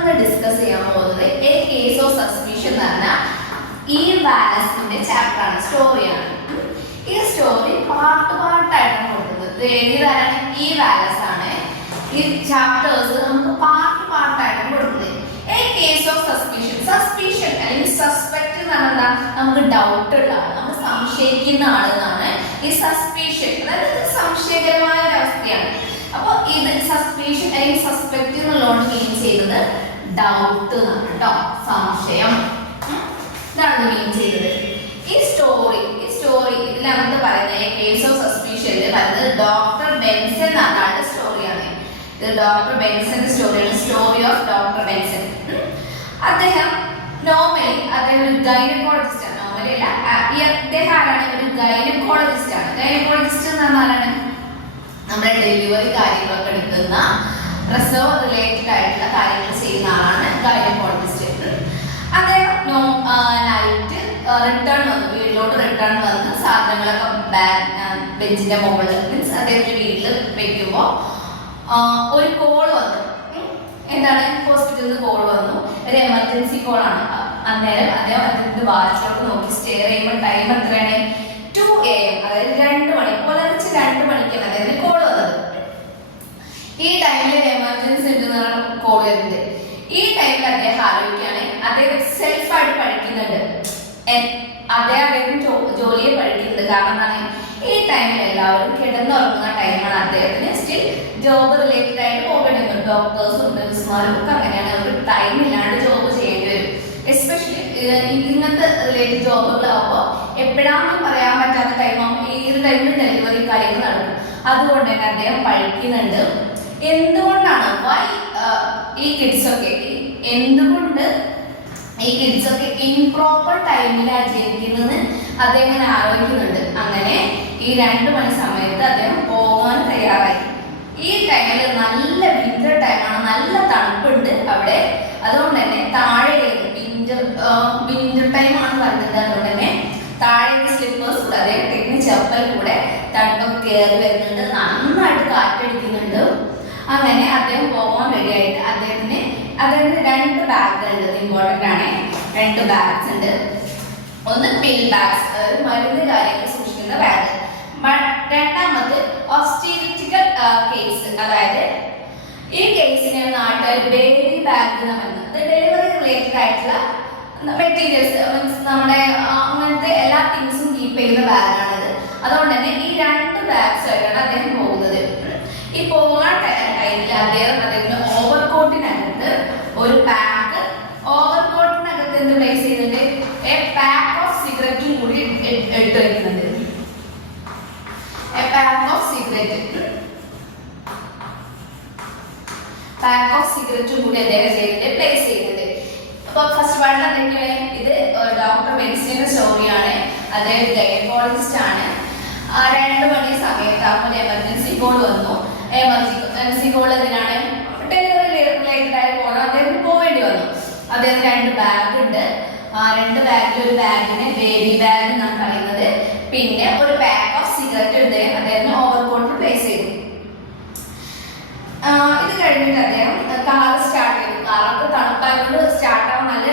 നമ്മൾ ഡിസ്കസ് ചെയ്യാൻ പോകുന്നത് എ കേസ് ഓഫ് സസ്പീഷൻ എന്ന് പറഞ്ഞാൽ ഈ വാലസിന്റെ ചാപ്റ്റർ ആണ്, സ്റ്റോറിയാണ്. ഈ സ്റ്റോറി പാർട്ടായിട്ടാണ് കൊടുക്കുന്നത്. എഴുതിയതാണ് ഈ വാലസ് ആണ്. ഈ ചാപ്റ്റേഴ്സ് നമുക്ക് പാർട്ടായിട്ടാണ് കൊടുക്കുന്നത്. A case of suspicion, suspicion അല്ലെങ്കിൽ സസ്പെക്ട് എന്ന് പറഞ്ഞാൽ നമുക്ക് ഡൗട്ട് ഉള്ള ആൾ, നമ്മൾ സംശയിക്കുന്ന ആളെന്നാണ് ഈ സസ്പീഷൻ. അതായത് സംശയകരമായ ഒരു അവസ്ഥയാണ്. അപ്പോൾ ഇത് സസ്പീഷൻ അല്ലെങ്കിൽ സസ്പെക്ട് എന്നുള്ളതുകൊണ്ട് മീൻ ചെയ്യുന്നത് ഡൗട്ട് എന്നാണ് കേട്ടോ, സംശയം. ഇതാണ് മീൻ ചെയ്തത്. ഈ സ്റ്റോറി ഇതിനകത്ത് പറയുന്നത് കേസ് ഓഫ് സസ്പീഷനിൽ പറയുന്നത് ഡോക്ടർ ബെൻസൺ എന്ന ആളുടെ സ്റ്റോറിയാണ്. ഇത് ഡോക്ടർ ബെൻസന്റെ സ്റ്റോറിയാണ്, സ്റ്റോറി ഓഫ് ഡോക്ടർ ബെൻസൺ. അദ്ദേഹം അദ്ദേഹം ഒരു ഗൈനക്കോളജിസ്റ്റ് ആണ്. നോർമലി അല്ല, അദ്ദേഹം ആരാണ്? ഒരു ഗൈനക്കോളജിസ്റ്റ് ആണ്. ഗൈനക്കോളജിസ്റ്റ് എന്ന് പറഞ്ഞാലാണ് നമ്മുടെ ഡെലിവറി കാര്യങ്ങളൊക്കെ എടുക്കുന്ന പ്രസവ റിലേറ്റഡ് ആയിട്ടുള്ള കാര്യങ്ങൾ ചെയ്യുന്ന ആളാണ് ഗൈനക്കോളജിസ്റ്റ്. അദ്ദേഹം നൈറ്റ് റിട്ടേൺ വന്നു, വീട്ടിലോട്ട് റിട്ടേൺ വന്ന് സാധനങ്ങളൊക്കെ ബെഞ്ചിന്റെ മുകളിൽ മീൻസ് അദ്ദേഹത്തിന്റെ വീട്ടിൽ വെക്കുമ്പോൾ ഒരു കോൾ വന്നു. എന്താണ്? ഹോസ്പിറ്റലിൽ നിന്ന് കോൾ വന്നു, ഒരു എമർജൻസി കോൾ ആണ്. അന്നേരം അദ്ദേഹം അതിന്റെ വാച്ചിലോട്ട് നോക്കി സ്റ്റെയർ ചെയ്യുമ്പോൾ ടൈം എത്രയാണ്? 2 AM, അതായത് 2 മണി, പുലർച്ചെ 2 മണിക്കാണ് അദ്ദേഹത്തിന് കോൾ വന്നത്. ഈ ടൈമിൽ എമർജൻസി ഉണ്ടെന്ന് കോൾ വരുന്നത്. ഈ ടൈമിൽ അദ്ദേഹം ആലോചിക്കുകയാണ്, അദ്ദേഹം സെൽഫായിട്ട് പഠിക്കുന്നുണ്ട്, അദ്ദേഹം ജോലിയെ പഠിക്കുന്നുണ്ട്. കാരണം എന്താണ്? ഈ ടൈമിൽ എല്ലാവരും കിടന്നുറങ്ങുന്ന ടൈമാണ്. അദ്ദേഹത്തിന് സ്റ്റിൽ ജോബ് റിലേറ്റഡ് ആയിട്ട് പോകേണ്ടി വരും. ഡോക്ടേഴ്സും നഴ്സുമാരും ഒക്കെ അങ്ങനെയാണ്, അവർക്ക് ടൈം ഇല്ലാണ്ട് ജോബ് ചെയ്യേണ്ടി വരും. എസ്പെഷ്യലി ഇങ്ങനത്തെ റിലേറ്റഡ് ജോബുകളാകുമ്പോൾ എപ്പോഴാണെന്ന് പറയാൻ പറ്റാത്ത ടൈമാകുമ്പോൾ ഈ ഒരു ടൈമിൽ ഡെലിവറി കാര്യങ്ങൾ നടക്കും. അതുകൊണ്ട് തന്നെ അദ്ദേഹം പഠിക്കുന്നുണ്ട്. എന്തുകൊണ്ടാണ് ഈ കിഡ്സൊക്കെ എന്തുകൊണ്ട് ഈ കിഡ്സൊക്കെ ഇംപ്രോപ്പർ ടൈമിലാണ് ജനിക്കുന്നത് അദ്ദേഹം ആലോചിക്കുന്നുണ്ട്. അങ്ങനെ ഈ 2 മണി സമയത്ത് അദ്ദേഹം പോകാൻ തയ്യാറായി. ഈ ടൈമിൽ നല്ല വിന്റർ ടൈമാണ്, നല്ല തണുപ്പുണ്ട് അവിടെ. അതുകൊണ്ട് തന്നെ താഴെ വിന്റർ ടൈമാണ് പറഞ്ഞത്. അതുകൊണ്ട് തന്നെ താഴെ സ്ലിപ്പേഴ്സ് കൂടെ അദ്ദേഹത്തിന് ചെപ്പൽ കൂടെ തണുപ്പൊക്കെ കയറി വരുന്നുണ്ട്, നന്നായിട്ട് കാറ്റടിക്കുന്നുണ്ട്. അങ്ങനെ അദ്ദേഹം പോകാൻ റെഡിയായിട്ട് അദ്ദേഹത്തിന് 2 ബാഗുകളുണ്ട്. ഇമ്പോർട്ടൻ്റ് ആണ്, 2 ബാഗ്സ് ഉണ്ട്. ഒന്ന് പിൽ ബാഗ്സ്, മരുന്ന് കാര്യങ്ങൾ സൂക്ഷിക്കുന്ന ബാഗ്. രണ്ടാമത് ഒബ്സ്റ്റീരിയറ്റിക്കൽ കേസ്, അതായത് ഈ കേസിനെ നാട്ടിൽ ബേബി ബാഗ് എന്ന് പറയുന്നത് ഡെലിവറി റിലേറ്റഡ് ആയിട്ടുള്ള മെറ്റീരിയൽസ് മീൻസ് നമ്മുടെ അങ്ങനത്തെ എല്ലാ തിങ്സും കീപ്പ് ചെയ്യുന്ന ബാഗാണിത്. അതുകൊണ്ട് തന്നെ ഈ 2 ബാഗ്സ് ആയിട്ടാണ് അദ്ദേഹം പോകുന്നത്. ഈ പോകാൻ ടൈമിൽ അദ്ദേഹത്തിന് ഓവർകോട്ടിനകത്ത് ഒരു പാക്ക്, ഓവർകോട്ടിനകത്ത് എന്ത് പ്ലേസ് ചെയ്യുന്നുണ്ട്? എ പാക്ക് ഓഫ് സിഗരറ്റും കൂടി എടുത്തു വയ്ക്കുന്നുണ്ട്. എ പാക്ക് ഓഫ് സിഗരറ്റും കൂടി അദ്ദേഹം ചെയ്തിട്ട് പ്ലേസ് ചെയ്യുന്നുണ്ട്. അപ്പൊ ഫസ്റ്റ് പാർട്ടിൽ എന്തൊക്കെയാണ്? ഇത് ഡോക്ടർ ബെൻസന്റെ സ്റ്റോറിയാണ്. അദ്ദേഹം ഗൈനക്കോളജിസ്റ്റ് ആണ്. 2 മണി സമയത്ത് അപ്പോൾ എമർജൻസി കോൾ വന്നു. എമർജൻസി കോൾ എന്തിനാണ്? ഡെലിവറി റിലേറ്റഡ് ആയ കോൾ. അദ്ദേഹത്തിന് പോവേണ്ടി വന്നു. അദ്ദേഹത്തിന് 2 ബാഗ് ഉണ്ട്. 2 ബാഗിൽ ഒരു ബാഗിന് ബേബി ബാഗ് എന്നാണ് പറയുന്നത്. പിന്നെ ഒരു പാക്ക് ഓഫ് സിഗരറ്റ് ഉണ്ട്. അദ്ദേഹത്തിന് ഓവർകോട്ടിൽ പ്ലേസ് ചെയ്തു. ഇത് കഴിഞ്ഞിട്ട് അദ്ദേഹം കാർ സ്റ്റാർട്ട് ചെയ്തു. കാറൊക്കെ തണുപ്പായതുകൊണ്ട് സ്റ്റാർട്ട് ആവാൻ നല്ല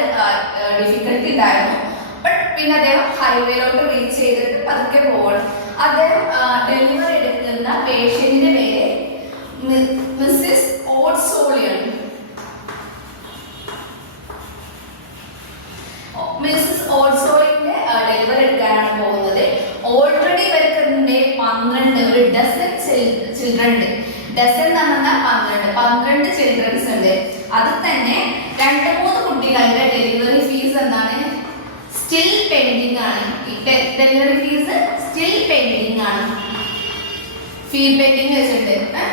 ഡിഫിക്കൽട്ടി ഉണ്ടായിരുന്നു. ബട്ട് പിന്നെ അദ്ദേഹം ഹൈവേയിലോട്ട് റീച്ച് ചെയ്തിട്ട് പതുക്കെ പോകണം. അദ്ദേഹം ഡെലിവറി എടുക്കുന്ന പേഷ്യന്റിന്റെ പേര് മിസ്സിസ് ഓട്സോളിയാണ്. മിസ്സിസ് ഓട്സോളിന്റെ ഡെലിവറി എടുക്കാനാണ് പോകുന്നത്. ഓൾറെഡി ഇവർക്ക് 12 ഒരു ഡസൻ ചിൽഡ്രൻ ഉണ്ട്. ഡസൻ എന്ന് പറഞ്ഞാൽ 12 ചിൽഡ്രൻസ് ഉണ്ട്. അത് തന്നെ 2-3 കുട്ടികളുടെ ഡെലിവറി ഫീസ് എന്താണ്? സ്റ്റിൽ പെൻഡിങ് ആണ്. ഡെലിവറി ഫീസ് സ്റ്റിൽ പെൻഡിങ് ആണ്. ഫീ പെൻഡിങ് വെച്ചിട്ടുണ്ട്.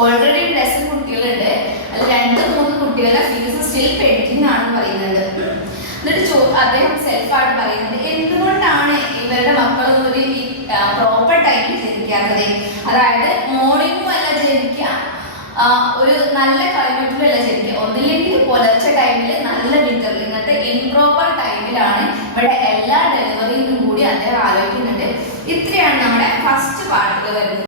ഓൾറെഡി 10 കുട്ടികളുണ്ട്, അത് 2-3 കുട്ടികളുടെ ഫീസ് സ്റ്റിൽ പെൻഡിങ് ആണെന്ന് പറയുന്നത്. എന്നിട്ട് അദ്ദേഹം സെൽഫായിട്ട് പറയുന്നത് എന്തുകൊണ്ടാണ് ഇവരുടെ മക്കളൊന്നും ഒരു പ്രോപ്പർ ടൈമിൽ ജനിക്കാത്തത്? അതായത് മോർണിംഗും അല്ല ജനിക്കുക, ഒരു നല്ല ക്ലൈമറ്റിലല്ല ജനിക്കുക, ഒന്നില്ലെങ്കിൽ പുലർച്ചെ ടൈമിൽ നല്ല വിന്ററിൽ, ഇങ്ങനത്തെ ഇംപ്രോപ്പർ ടൈമിലാണ് ഇവിടെ എല്ലാ ഡെലിവറിയും കൂടി അദ്ദേഹം ആലോചിക്കുന്നുണ്ട്. ഇത്രയാണ് നമ്മുടെ ഫസ്റ്റ് പാർട്ടിൽ വരുന്നത്.